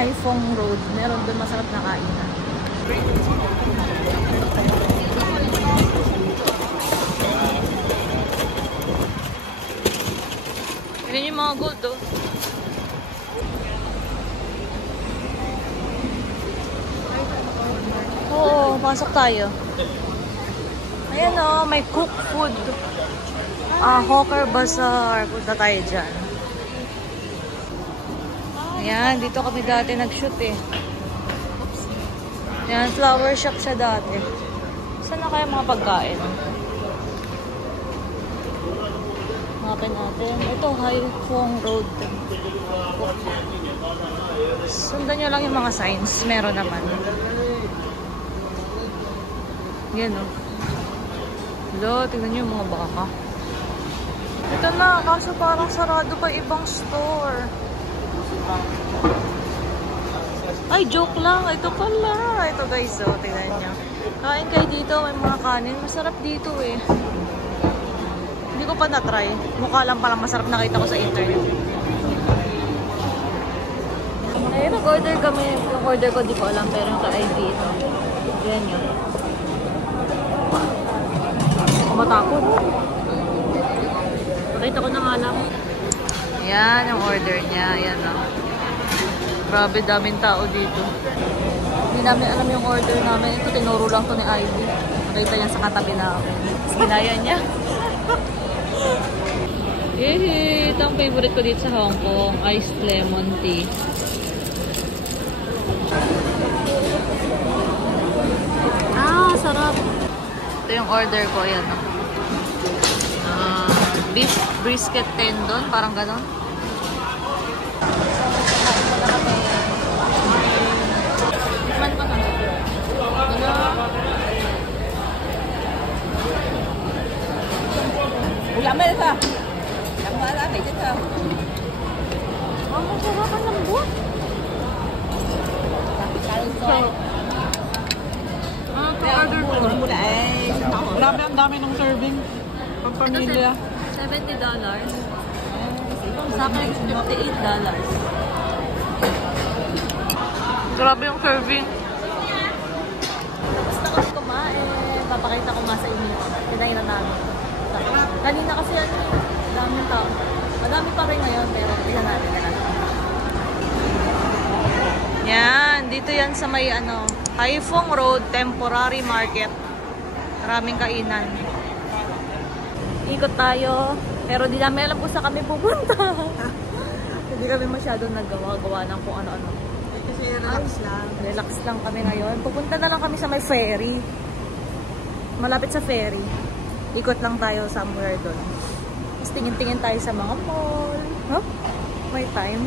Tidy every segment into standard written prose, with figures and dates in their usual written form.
Haiphong Road. Meron doon masarap na kainan. Yan yung mga gold, oh. Oo, pasok tayo. Ayan, oh, may cook food. Hawker Bazaar. Punta tayo dyan. Ayan, dito kami dati nag-shoot eh. Ayan, flower shop siya dati. Saan na kaya mga pagkain? Hanapin natin. Ito, Haiphong Road. Sundan nyo lang yung mga signs. Meron naman. Yan o. Hello, tingnan nyo yung mga baka. Ito na, kaso parang sarado pa ibang store. Ay, joke lang. Ito pala. Ito guys, oh, tingnan nyo. Kain kayo dito, may mga kanin. Masarap dito eh. Hindi ko pa na-try. Mukha lang palang masarap, nakita ko sa internet. Ay, nag-order kami. Yung order ko, di ko alam. Pero yung ka-ID ito. Yan yun. Ako matakot. Pakita ko na nga lang. Ayan, yung order niya. Ayan o. Grabe, daming tao dito. Hindi namin alam yung order namin. Ito, tinuro lang to ni ID. Nakita niya sa katabi namin. Ginaya niya. Ito ang favorite ko dito sa Hong Kong. Iced lemon tea. Sarap. Ito yung order ko. Yan. Beef brisket tendon. Parang ganon. Tikman ko na. Ulam mo ito. Ulam mo alam. Ito ito. Masarap ang lambot. Order ko. Grabe, ang dami ng serving. Pagpamilya. $70. Sa akin, $58. Grabe yung serving. Tapos na kami kumain. Papakita ko nga sa inyo. Tinainan namin. Kanina kasi ano, daming tao. Madami pa rin ngayon, pero tingnan natin na lang. Yan, dito yan sa may ano, Haiphong Road Temporary Market. Maraming kainan. Ikot tayo, pero di namin alam kung saan kami pupunta. Hindi kami masyadong naggawa-gawa ng kung ano-ano. Kasi relax lang. Relax lang kami ngayon. Pupunta na lang kami sa may ferry. Malapit sa ferry. Ikot lang tayo somewhere doon. Tapos tingin-tingin tayo sa mga mall. Huh? May time.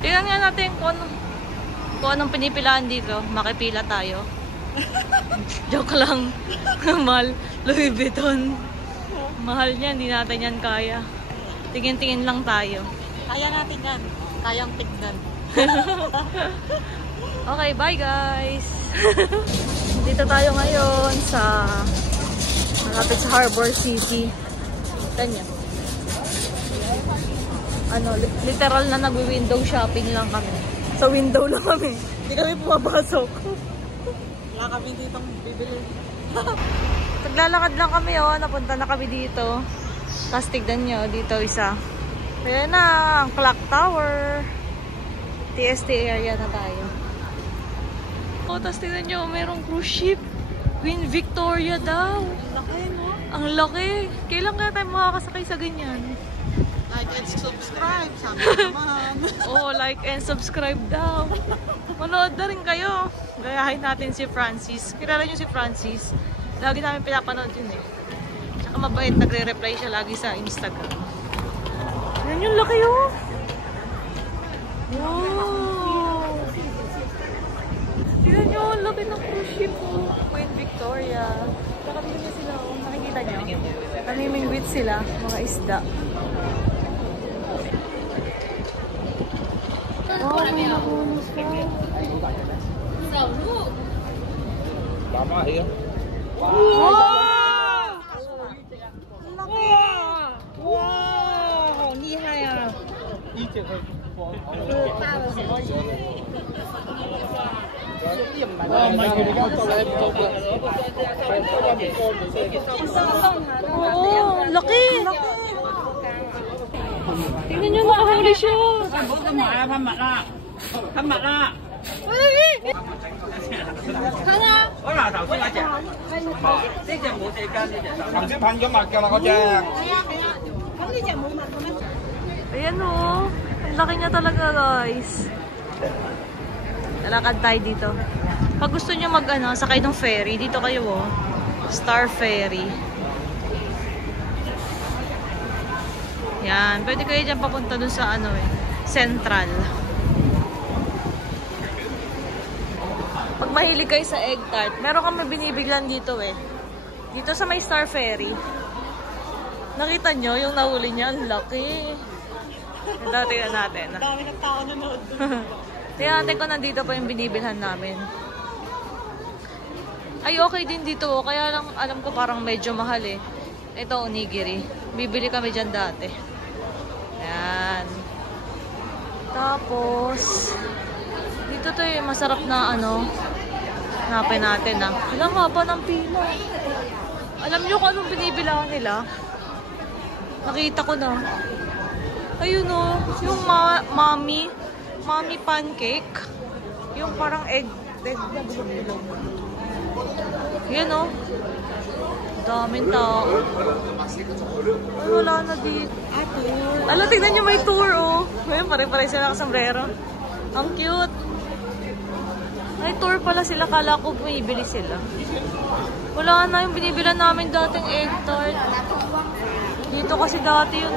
Tingnan nga natin kung anong pinipilaan dito. Makipila tayo. Joke lang. Mahal. Louis Vuitton. Mahal niya. Hindi natin yan kaya. Tingin-tingin lang tayo. Kaya natin yan. Kayang tignan. Okay, bye guys. Dito tayo ngayon sa malapit sa Harbor City. Ganyan. Ano, literal na nagwi-window shopping lang kami. Sa window lang kami. Hindi kami pumapasok. Wala kami ditong bibili. Naglalakad lang kami, oh. Napunta na kami dito. Tapos tignan nyo, dito isa. Kaya na, ang clock tower. TST area na tayo. Oh, tapos tignan nyo, mayroong cruise ship. Queen Victoria daw. Laki, no? Ang laki. Kailan kaya tayo makakasakay sa ganyan? Like and subscribe. Sabi naman. Oh, like and subscribe daw. Manood na rin kayo. Gayahin natin si Francis. Kilala niyo si Francis? Lagi namin pinapanood yun eh. Tsaka mabait, nagre-reply siya lagi sa Instagram. Yan yung laki oh. Wow. Tignan nyo, ang laki ng cruise ship oh. Queen Victoria. Nakabili niya sila oh. Nakikita nyo? Namimingwit sila, mga isda. Wow, may nakunos ka. Tama, iya. Wow! Wow! Wow! 厉害啊！1 Oo, laki. Tingnan nyo, nakahuli siya. Ayan o. Ang laki niya talaga, guys. Lalakad tayo dito. Pag gusto nyo sakay ng ferry, dito kayo o. Star Ferry. Yan. Pwede kayo dyan papunta dun sa Central. Pag mahilig kayo sa egg tart, meron kami binibiglan dito Dito sa may Star Ferry. Nakita nyo yung nahuli niya? Ang laki. Tingnan natin. Ang dami ng tao nanood doon. Tingnan natin kung nandito pa yung binibilhan namin. Ay, okay din dito. Kaya lang, alam ko parang medyo mahal Ito, onigiri. Bibili kami dyan dati. Ayan. Tapos, dito to masarap na hanapin natin Alam nga pa ng pila. Alam nyo kung anong binibilangan nila? Nakita ko na. Ayun yung mommy pancake. Yung parang egg na bilog. Yan daming tao. Ay, wala na dito. Ala, tignan nyo may tour Ayun, pare-pare sila nakasombrero. Ang cute. May tour pala sila. Kala ko bumibili sila. Wala na yung binibilan namin dating egg tart. Dito kasi dati yun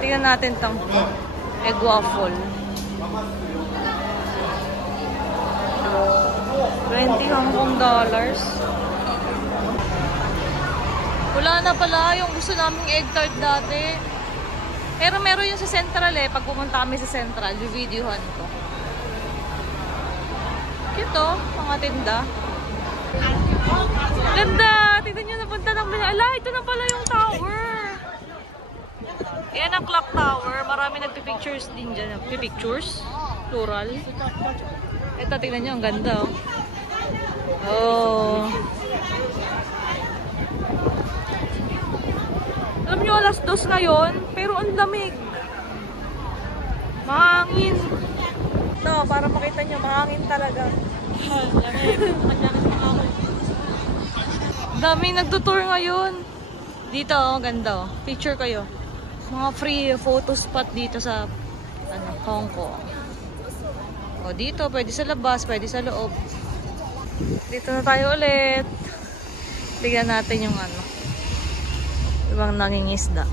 Tingnan natin tong egg waffle. 20 Hong Kong dollars. Wala na pala yung gusto naming egg tart dati. Pero meron yun sa Central Pag pumunta kami sa Central, videohan ko. Cute mga tinda. Ganda! Tignan nyo, napunta ng ala, ito na pala yung tower. Yan ang clock tower. Marami nagpipictures din dyan. Pipictures? Plural. Ito, tignan nyo, ang ganda Alam nyo, alas 2 ngayon, pero ang lamig. Mahangin. Para makita nyo, mahangin talaga. Daming nagtutour ngayon. Dito, ganda Picture kayo. Mga free photo spot dito sa Hong Kong. Dito, pwede sa labas, pwede sa loob. Dito na tayo ulit. Tignan natin yung ibang nangingisda.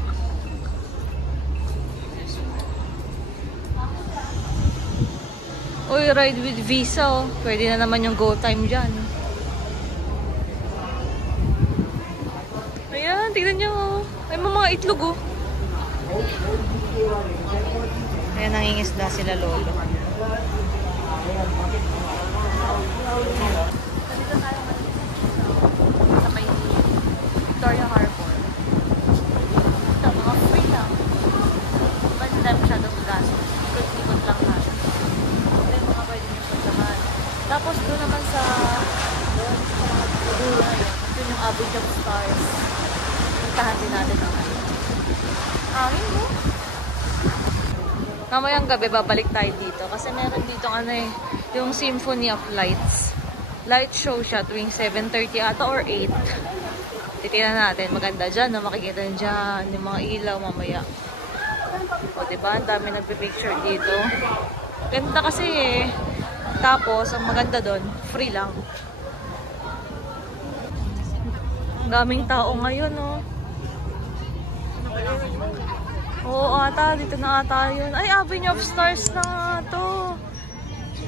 Uy, ride with visa Pwede na naman yung go time dyan. Ayan, tignan nyo May mga itlog Ayan, nangingisda sila lolo. Dito tayo sa may Victoria Harbor. Ito, mga free lang. Banda masyadong gas. Ikot-ikot lang natin. Ito yung mga pwede nyo puntahan. Tapos doon naman sa ito yung Average of Stars. Puntahan din natin ang hangin Mamayang gabi babalik tayo dito kasi meron dito yung Symphony of Lights. Light show siya tuwing 7:30 ata or 8. Titignan natin, maganda dyan, makikita nyo dyan yung mga ilaw mamaya. Diba? Ang dami nagpipicture dito. Ganda kasi Tapos, ang maganda doon, free lang. Ang daming tao ngayon Oo, ata. Dito na ata yun. Ay, Avenue of Stars na nga to.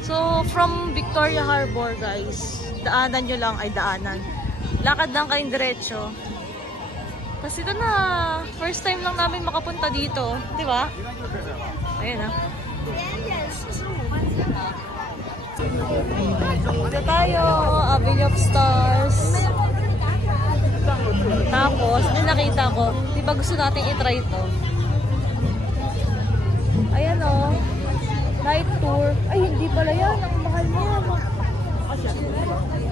So, from Victoria Harbor, guys. Daanan nyo lang. Ay, daanan. Lakad lang kayong diretso. Kasi ito na. First time lang namin makapunta dito. Di ba? Ayun Dito tayo. Avenue of Stars. Tapos, may nakita ko. Di ba gusto natin itry ito? Ayan o. Night tour. Ay, hindi pala yan. Ang mahal niya.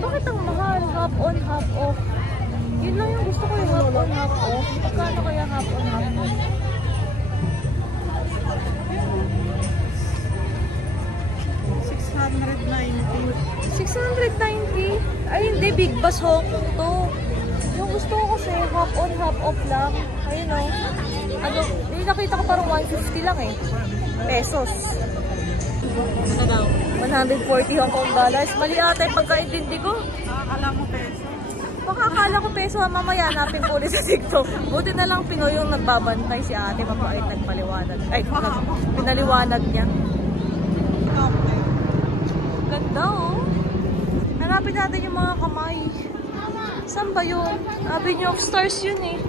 Bakit ang mahal? Half on, half off. Yun lang yung gusto ko yung half on, half off. Pagkano kaya half on, half off? 690. Ay, hindi. Big Bus Hong Kong to. Yung gusto ko kasi half on, half off lang. Ayun o. Ano, yung nakita ko parang 150 lang eh. Pesos. Ano daw? 140 Hong Kong dollars. Mali ata yung pagkaintindi ko. Akala mo peso. Baka akala ko peso, mamaya hanapin ko ulit sa TikTok. Buti na lang Pinoy yung nagbabantay si ate. Mapait nagpaliwanag. Ay, pinaliwanag niya. Ganda oh. Hanapin natin yung mga kamay. Saan ba yun? Avenue of Stars yun eh.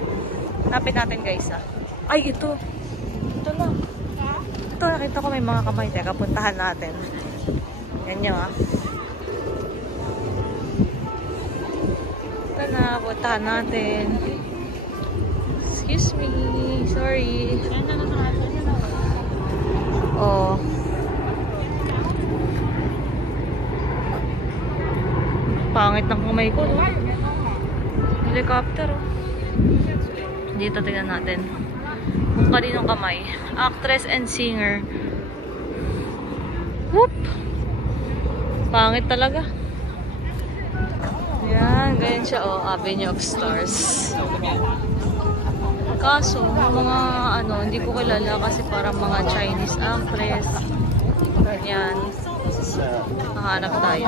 Hanapin natin guys ah. Ay, ito. Ito na. Ito, nakita ko may mga kamay. Teka, puntahan natin. Yan nyo ah. Ito na, puntahan natin. Excuse me. Sorry. Oh. Pangit ng kamay ko, no? Helicopter, oh. Dito, tingnan natin. Kung kaninong kamay. Actress and singer. Whoop! Pangit talaga. Yan, ganyan siya, oh. Avenue of Stars. Kaso, mga ano, hindi ko kilala kasi parang mga Chinese actress. Ganyan. Hahanap tayo.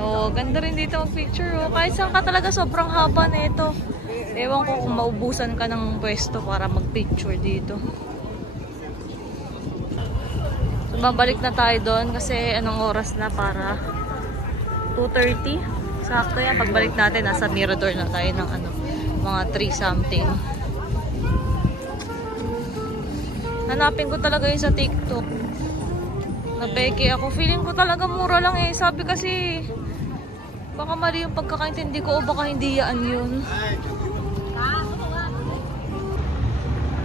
Oh, ganda rin dito mag-picture. Oh. Kahit saan ka talaga, sobrang haba na ito. Ewan ko kung maubusan ka ng pwesto para mag-picture dito. So, babalik na tayo doon kasi anong oras na para 2:30. Sakto yan. Pagbalik natin, nasa Mirador na tayo ng ano, mga 3 something. Hanapin ko talaga yun sa TikTok. Napeke ako. Feeling ko talaga mura lang eh. Sabi kasi baka mali yung pagkakaintindi ko o baka hindi yan yun.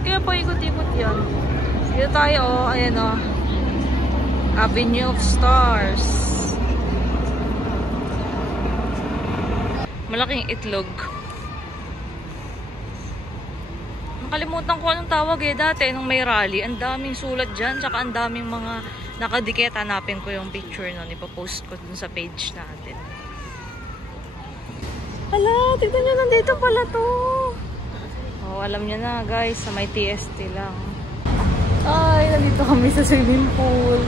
Kaya pa ikot-ikot yan. Dito tayo oh. Ayan oh. Avenue of Stars. Malaking itlog. Nakalimutan ko anong tawag eh. Dati nung may rally, ang daming sulat dyan. Tsaka ang daming mga nakadikit. Hanapin ko yung picture nun. Ipapost ko dun sa page natin. Hala, tignan nyo, nandito pala to. Oh, alam nyo na guys, sa may TST lang. Ay, nandito kami sa swimming pool.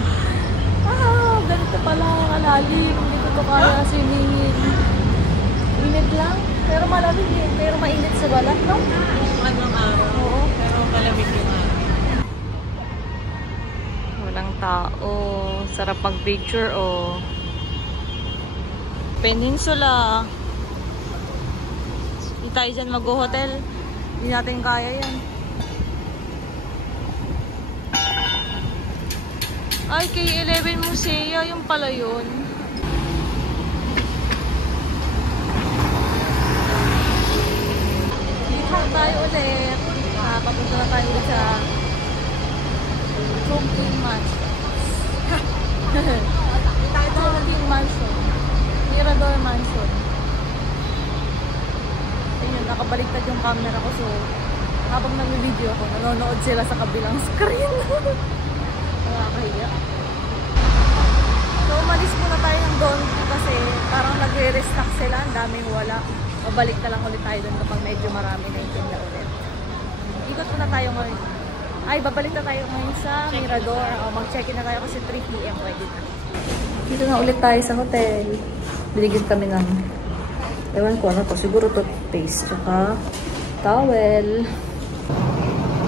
Ah, ganito pala kalalim. Hindi ko to kaya swimmingin. Init lang, pero malamig eh. Pero mainit sa balat, no? Anong araw? Oo. Pero malamig yung araw. Walang tao. Sarap mag-picture, oh. Peninsula. Hindi tayo dyan mag-hotel. Hindi natin kaya yan. Ay, K11 Musea. Yung pala yun. Dito tayo ulit. Papunta na tayo ulit sa Chongqing Mansion. Chongqing Mansion. Mirador Mansion. Ayun, nakabaliktad yung camera ko. So, habang nag-video ako, nanonood sila sa kabilang screen. Nakakahiya. So, umalis muna tayo ng Donki kasi parang nagre-restock sila. Ang daming wala. Babalik na lang ulit tayo doon kapag medyo marami na yung tinda ulit. Ikot muna tayo ngayon. Ay, babalik na tayo ngayon sa Mirador. O, mag-check-in na tayo kasi 3 PM pwede na. Dito na ulit tayo sa hotel. Biligyan kami ng, ewan ko ano to, siguro toothpaste, tsaka towel.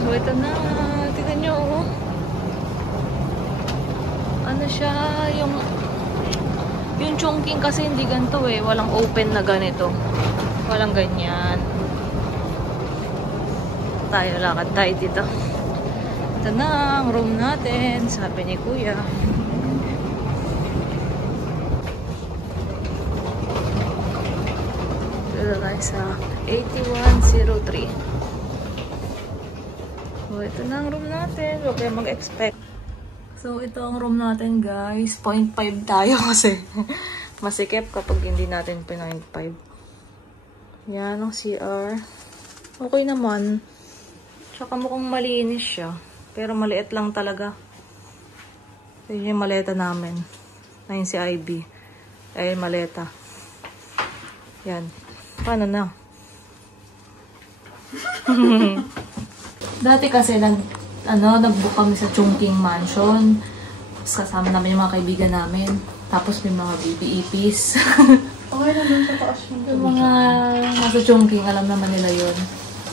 So, ito na. Tignan nyo, oh. Ano siya, yung Chongqing kasi hindi ganito eh. Walang open na ganito. Walang ganyan. Tayo, lakad tayo dito. Ito na ang room natin, sabi ni Kuya. Dito tayo sa 8103. ito na ang room natin. Huwag kayo mag-expect. So, ito ang room natin, guys. 0.5 tayo kasi masikip kapag hindi natin 0.5. Yan ang CR. Okay naman. Tsaka mukhang malinis siya. Pero maliit lang talaga. So, yun yung maleta namin. Ayun si Ivy. Ayun, maleta. Yan. Paano na? Dati kasi nag-book kami sa Chungking Mansion. Kasama namin yung mga kaibigan namin. Tapos may mga BBEPs. Okay na dun sa taas yung Yung mga nasa Chungking, alam naman nila yun.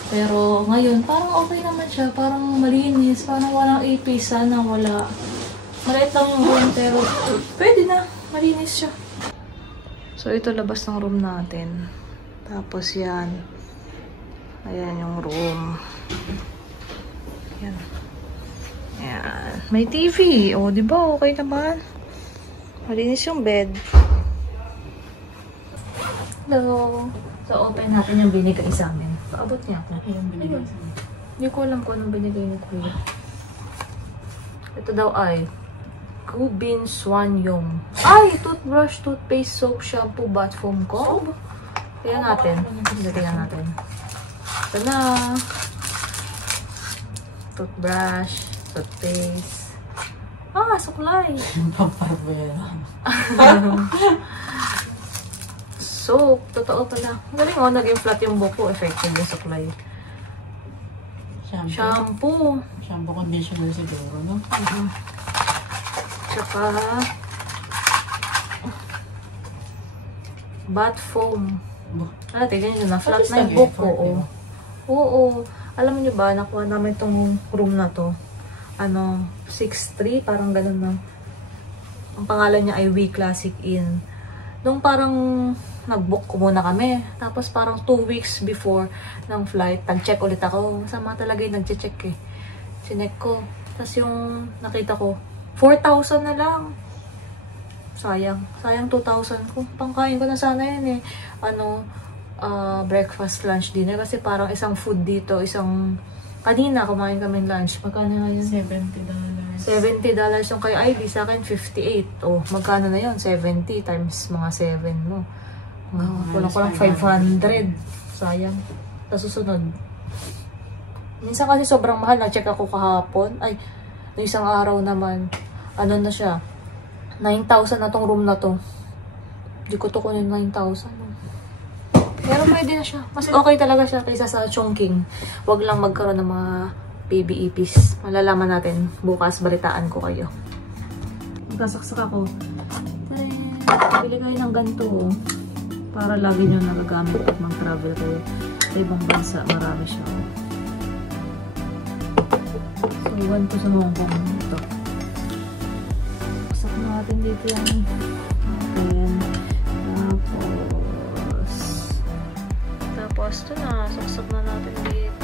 Pero ngayon, parang okay naman siya. Parang malinis. Parang walang APs. Sana wala. Maliit lang yung room, pero pwede na. Malinis siya. So, ito labas ng room natin. Tapos yan. Ayan yung room. Yan. Ayan. May TV. O, di ba? Okay naman. Malinis yung bed. Hello. So, open natin yung binigay sa amin. Paabot niya ako. Hindi ko alam kung anong binigay ni Kuya. Ito daw ay Gubin Swan Yung. Ay! Toothbrush, toothpaste, soap, shampoo, bath foam comb. Tingnan natin. Tingnan natin. Ito na. Toothbrush, toothpaste. Ah, suklay. pamparbera. Soap. Totoo pala. Galing oh, naging flat yung buhok ko. Effective yung suklay. Shampoo. Shampoo conditioner siguro, no? Tsaka bath foam. Ah, tignan nyo na. Flat na yung buhok ko. Oo. Alam niyo ba, nakuha namin itong room na to. 6'3", parang ganun na. Ang pangalan niya ay We Classic Inn. Nung parang nag-book ko muna kami. Tapos parang 2 weeks before ng flight, nag-check ulit ako. Masama talaga yung nag-check eh. Chinek ko. Tapos yung nakita ko, 4,000 na lang. Sayang. Sayang 2,000 ko. Pangkain ko na sana yan eh. Breakfast, lunch, dinner. Kasi parang isang food dito, kanina kumain kami lunch. Magkano nga yun? $70. $70 yung kay Ivy. Sa akin, 58. Oh, magkano na yun? 70 times mga 7 mo. Kulang-kulang 500. Sayang. Tapos susunod. Minsan kasi sobrang mahal. Na-check ako kahapon. Ay, no isang araw naman. Ano na siya? 9,000 na tong room na to. Hindi ko to kunin 9,000. Pero pwede na siya. Mas okay talaga siya kaysa sa Chungking. Huwag lang magkaroon ng mga BBEPs. Malalaman natin. Bukas balitaan ko kayo. Magkasaksak ako. Bili kayo ng ganito. Para lagi nyo nagagamit at mag-travel kayo sa ibang bansa. Marami siya. So, iwan ko sa Hong Kong. Ito. Saksak natin dito yan. Ayan. Tapos ito na. Saksak na natin dito.